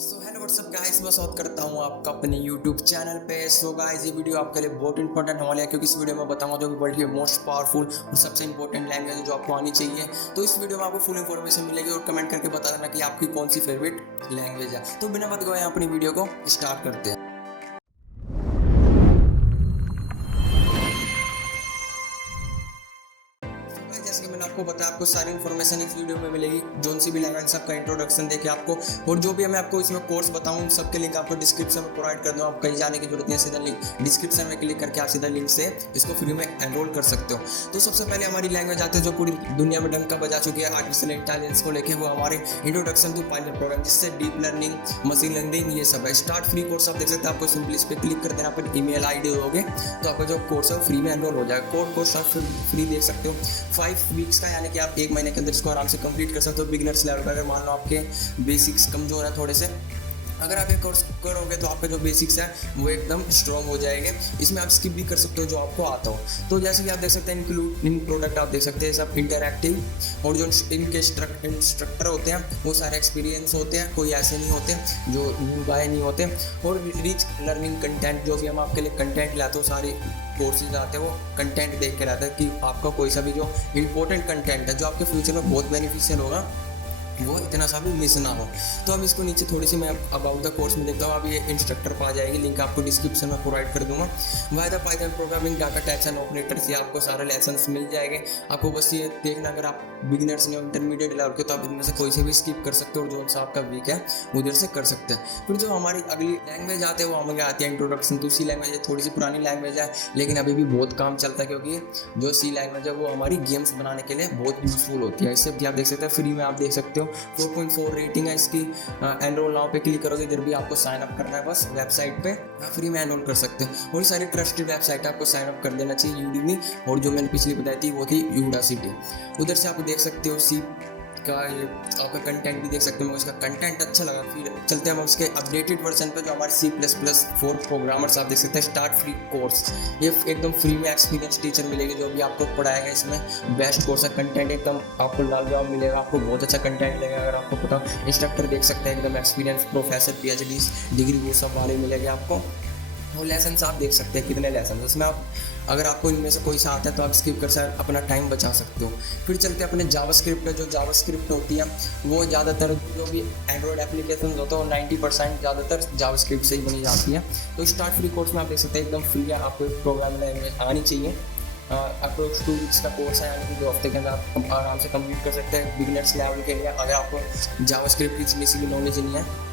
Hello what's up guys, मैं स्वागत करता हूं आपका अपने यूट्यूब चैनल पे। गाइस, ये वीडियो आपके लिए बहुत इंपॉर्टेंट होने वाला है क्योंकि इस वीडियो में बताऊंगा जो वर्ल्ड की मोस्ट पावरफुल और सबसे इंपॉर्टेंट लैंग्वेज है जो आपको आनी चाहिए। तो इस वीडियो में आपको फुल इन्फॉर्मेशन मिलेगी और कमेंट करके बता देना कि आपकी कौन सी फेवरेट लैंग्वेज है। तो बिना बात गए अपनी वीडियो को स्टार्ट करते हैं। जैसे कि मैंने आपको बताया, आपको सारी इन्फॉर्मेशन इस वीडियो में मिलेगी। जोन सी भी लैंग्वेज सबका इंट्रोडक्शन देके आपको, और जो भी मैं आपको इसमें कोर्स बताऊं सबके लिंक आपको डिस्क्रिप्शन में प्रोवाइड कर दूं। आप कहीं जाने की जरूरत नहीं है, सीधा लिंक डिस्क्रिप्शन में क्लिक करके आप सीधा लिंक से इसको फ्री में एनरोल कर सकते हो। तो सबसे पहले हमारी लैंग्वेज आती है जो पूरी दुनिया में डंका बजा चुकी है आर्टिफिशियल इंटेलिजेंस को लेकर, वो हमारे इंट्रोडक्शन टू पायलट प्रोग्राम, जिससे डीप लर्निंग, मशीन लर्निंग, ये सब है। स्टार्ट फ्री कोर्स आप देख सकते हैं। आपको सिंपली इस पर क्लिक कर देना, पर ईमेल आईडी दोगे तो आपका जो कोर्स है वो फ्री में एनरोल हो जाएगा। कोर्स आप फ्री देख सकते हो 5 वीक्स का, यानी कि आप 1 महीने के अंदर इसको आराम से कंप्लीट कर सकते हो। बिगिनर्स लेवल पर अगर मान लो आपके बेसिक्स कमजोर है थोड़े से, अगर आप ये कोर्स करोगे तो आपके जो बेसिक्स है वो एकदम स्ट्रॉन्ग हो जाएंगे। इसमें आप स्किप भी कर सकते हो जो आपको आता हो। तो जैसे कि आप देख सकते हैं, इन प्रोडक्ट आप देख सकते हैं सब इंटरैक्टिव, और जो इनके इंस्ट्रक्टर होते हैं वो सारे एक्सपीरियंस होते हैं, कोई ऐसे नहीं होते जो न्यू गाय नहीं होते। और रिच लर्निंग कंटेंट, जो भी हम आपके लिए कंटेंट लाते हो, सारी कोर्सेज आते हैं वो कंटेंट देख के लाते हैं कि आपका कोई सा भी जो इंपॉर्टेंट कंटेंट है जो आपके फ्यूचर में बहुत बेनिफिशियल होगा वो इतना सा भी मिस ना हो। तो अब इसको नीचे थोड़ी सी मैं अबाउट द कोर्स में देखता हूँ। अब ये इंस्ट्रक्टर पर आ जाएगी, लिंक आपको डिस्क्रिप्शन में प्रोवाइड कर दूंगा। Why the Python programming, data types and operators, ये आपको सारे लेसन्स मिल जाएंगे। आपको बस ये देखना, अगर आप बिगिनर्स नहीं हो, इंटरमीडिएट लेवल के, तो आप इनमें से कोई से भी स्किप कर सकते हो, और जो सा आपका वीक है उधर से कर सकते हैं। फिर जो हमारी अगली लैंग्वेज आती है वो हमें आती है इंट्रोडक्शन टू सी लैंग्वेज। थोड़ी सी पुरानी लैंग्वेज है लेकिन अभी भी बहुत काम चलता है, क्योंकि जो सी लैंग्वेज है वो हमारी गेम्स बनाने के लिए बहुत यूजफुल होती है। इससे भी आप देख सकते हैं, फ्री में आप देख सकते हो। 4.4 रेटिंग है इसकी। एनरोल नाउ पे क्लिक करोगे, इधर भी आपको साइन अप करना है, बस वेबसाइट पे आप फ्री में एनरोल कर सकते हो। और सारी ट्रस्टेड वेबसाइट है, आपको साइन अप कर देना चाहिए। यूडीमी, और जो मैंने पिछली बताई थी वो थी यूडासिटी। उधर से आप देख सकते हो सी का ये आपका कंटेंट भी देख सकते हो। उसका कंटेंट अच्छा लगा, फिर चलते हैं हम उसके अपडेटेड वर्जन पे, जो हमारे C++4 प्रोग्रामर्स आप देख सकते हैं। स्टार्ट फ्री कोर्स, ये एकदम फ्री में एक्सपीरियंस टीचर मिलेगी जो भी आपको पढ़ाएगा। इसमें बेस्ट कोर्स है, कंटेंट एकदम आपको लाजवाब मिलेगा, आपको बहुत अच्छा कंटेंट लगेगा। अगर आपको पता, इंस्ट्रक्टर देख सकते हैं एकदम एक्सपीरियंस प्रोफेसर, PhD डिग्री, वो सब वाले मिलेंगे आपको। वो लेसन आप देख सकते हैं कितने लेसन, उसमें आप अगर आपको इनमें से कोई सा आता है तो आप स्किप कर सकते, अपना टाइम बचा सकते हो। फिर चलते हैं अपने जावास्क्रिप्ट पे। जो जावास्क्रिप्ट होती है वो ज़्यादातर जो भी एंड्रॉयड एप्लीकेशन होता है वो 90% ज़्यादातर जावास्क्रिप्ट से ही बनी जाती है। तो स्टार्ट फ्री कोर्स में आप देख सकते हैं एकदम फ्री है, आपको प्रोग्रामिंग लैंग्वेज आनी चाहिए। अप्रोक्स 2 वीक्स का कोर्स है, यानी कि 2 हफ्ते के अंदर आप आराम से कंप्लीट कर सकते हैं बिगिनर्स लेवल के लिए। अगर आपको जावास्क्रिप्ट की इतनी सी भी नॉलेज नहीं है,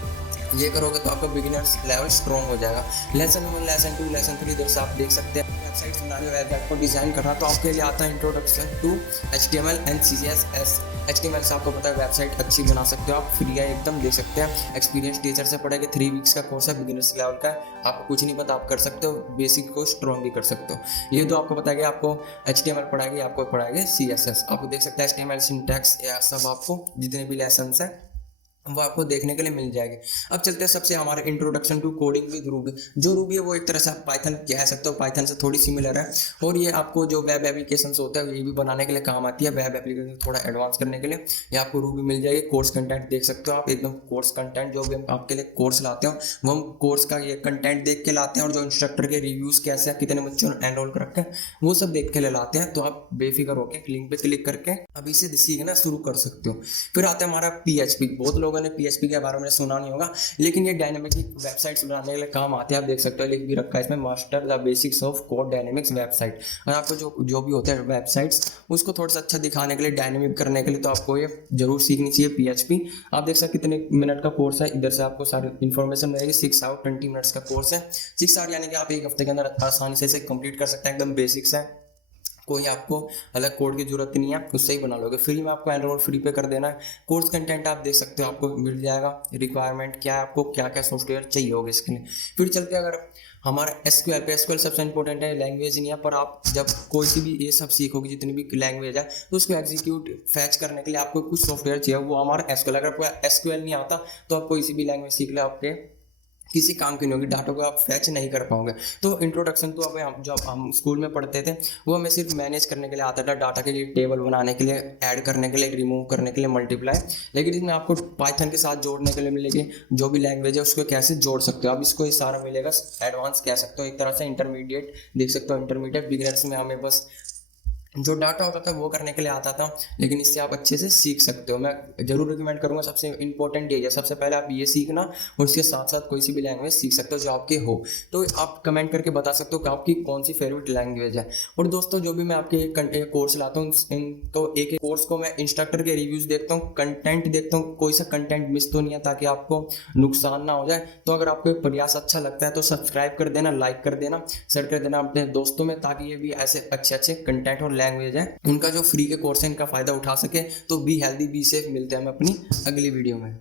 ये करोगे तो आपका बिगिनर्स लेवल स्ट्रॉन्ग हो जाएगा। लेसन 1, लेसन 2, लेसन 3 इधर से आप देख सकते हैं। वेबसाइट बनाने, वेबसाइट को डिजाइन करना, तो आपके लिए आता है introduction to HTML and CSS। HTML से आपको पता है वेबसाइट अच्छी बना सकते हो आप, फ्री है एकदम, देख सकते हैं। एक्सपीरियंस टीचर से पढ़ेगा, 3 वीक्स का कोर्स है, बिगिनर्स लेवल का। आपको कुछ नहीं पता, आप कर सकते हो, बेसिक को स्ट्रॉन्ग भी कर सकते हो। ये तो आपको बताएगा, आपको HTML पढ़ाएगी, आपको पढ़ाएंगे CSS। आपको देख सकते हैं HTML सिंटैक्स, या सब आपको जितने भी लेसन है वो आपको देखने के लिए मिल जाएगी। अब चलते हैं सबसे हमारे introduction to coding with Ruby. जो रूबी है वो एक तरह से आप पाइथन कह सकते हो, पाइथन से थोड़ी सिमिलर है। और ये आपको जो वेब एप्लीकेशंस होता है ये भी बनाने के लिए काम आती है, वेब एप्लीकेशन थोड़ा एडवांस करने के लिए ये आपको रूबी मिल जाएगी। कोर्स कंटेंट देख सकते हो आप, एकदम कोर्स कंटेंट, जो भी हम आपके लिए कोर्स लाते हो वो हम कोर्स का ये कंटेंट देख के लाते हैं, और जो इंस्ट्रक्टर के रिव्यूज़ कैसे हैं, कितने बच्चों ने एनरोल कर रखे हैं, वो सब देख के ले लाते हैं। तो आप बेफिक्र होकर लिंक पे क्लिक करके अभी से सीखना शुरू कर सकते हो। फिर आता है हमारा PHP। बहुत लोगों ने PHP के बारे में सुना नहीं होगा, लेकिन ये डायनेमिक वेबसाइट्स बनाने के लिए काम आते हैं। आप देख सकते हो, लिख भी रखा है इसमें, master the basics of code dynamics website. और आपको जो भी होता है वेबसाइट्स, उसको थोड़ा सा अच्छा दिखाने के लिए, डायनेमिक करने के लिए, तो आपको ये जरूर सीखनी चाहिए PHP। आप देख सकते कितने मिनट का कोर्स है, इधर से आपको सारी इन्फॉर्मेशन मिलेगी। 6 आवर 20 मिनट्स का कोर्स है। 6 आवर यानी कि आप 1 हफ्ते के अंदर आसानी से इसे कंप्लीट कर सकते हैं। एकदम बेसिक्स है, कोई आपको अलग कोड की जरूरत नहीं है, उससे ही बना लोगे। फ्री में आपको एनरोल फ्री पे कर देना है। कोर्स कंटेंट आप देख सकते हो, आपको मिल जाएगा। रिक्वायरमेंट क्या है, आपको क्या क्या सॉफ्टवेयर चाहिए होगा इसके लिए। फिर चलते हैं अगर हमारा SQL पे। SQL सबसे इंपॉर्टेंट है, लैंग्वेज नहीं है, पर आप जब कोई सी भी ये सब सीखोगे, जितनी भी लैंग्वेज है, तो उसको एग्जीक्यूट फैच करने के लिए आपको कुछ सॉफ्टवेयर चाहिए, वो हमारा SQL। अगर आपको SQL नहीं आता तो आप कोई सी भी लैंग्वेज सीख ले, आपके किसी काम की नहीं होगी, डाटा को आप फैच नहीं कर पाओगे। तो इंट्रोडक्शन तो अब हम जब हम स्कूल में पढ़ते थे वो हमें सिर्फ मैनेज करने के लिए आता था, डाटा के लिए, टेबल बनाने के लिए, ऐड करने के लिए, रिमूव करने के लिए, मल्टीप्लाई। लेकिन इसमें आपको पाइथन के साथ जोड़ने के लिए मिलेगी, जो भी लैंग्वेज है उसको कैसे जोड़ सकते हो आप, इसको ये सारा मिलेगा। एडवांस कह सकते हो एक तरह से, इंटरमीडिएट देख सकते हो, इंटरमीडिएट। बिगिनर्स में हमें बस जो डाटा होता था वो करने के लिए आता था, लेकिन इससे आप अच्छे से सीख सकते हो। मैं जरूर रिकमेंड करूंगा, सबसे इंपॉर्टेंट ये है, सबसे पहले आप ये सीखना और इसके साथ साथ कोई सी भी लैंग्वेज सीख सकते हो जो आपके हो। तो आप कमेंट करके बता सकते हो कि आपकी कौन सी फेवरेट लैंग्वेज है। और दोस्तों जो भी मैं आपके कोर्स लाता हूँ, तो एक एक कोर्स को मैं इंस्ट्रक्टर के रिव्यूज देखता हूँ, कंटेंट देखता हूँ, कोई सा कंटेंट मिस तो नहीं है, ताकि आपको नुकसान ना हो जाए। तो अगर आपको प्रयास अच्छा लगता है तो सब्सक्राइब कर देना, लाइक कर देना, शेयर कर देना अपने दोस्तों में, ताकि ये भी ऐसे अच्छे अच्छे कंटेंट और लैंग्वेज है उनका जो फ्री के कोर्स है इनका फायदा उठा सके। तो बी हेल्दी बी सेफ, मिलते हैं हम अपनी अगली वीडियो में।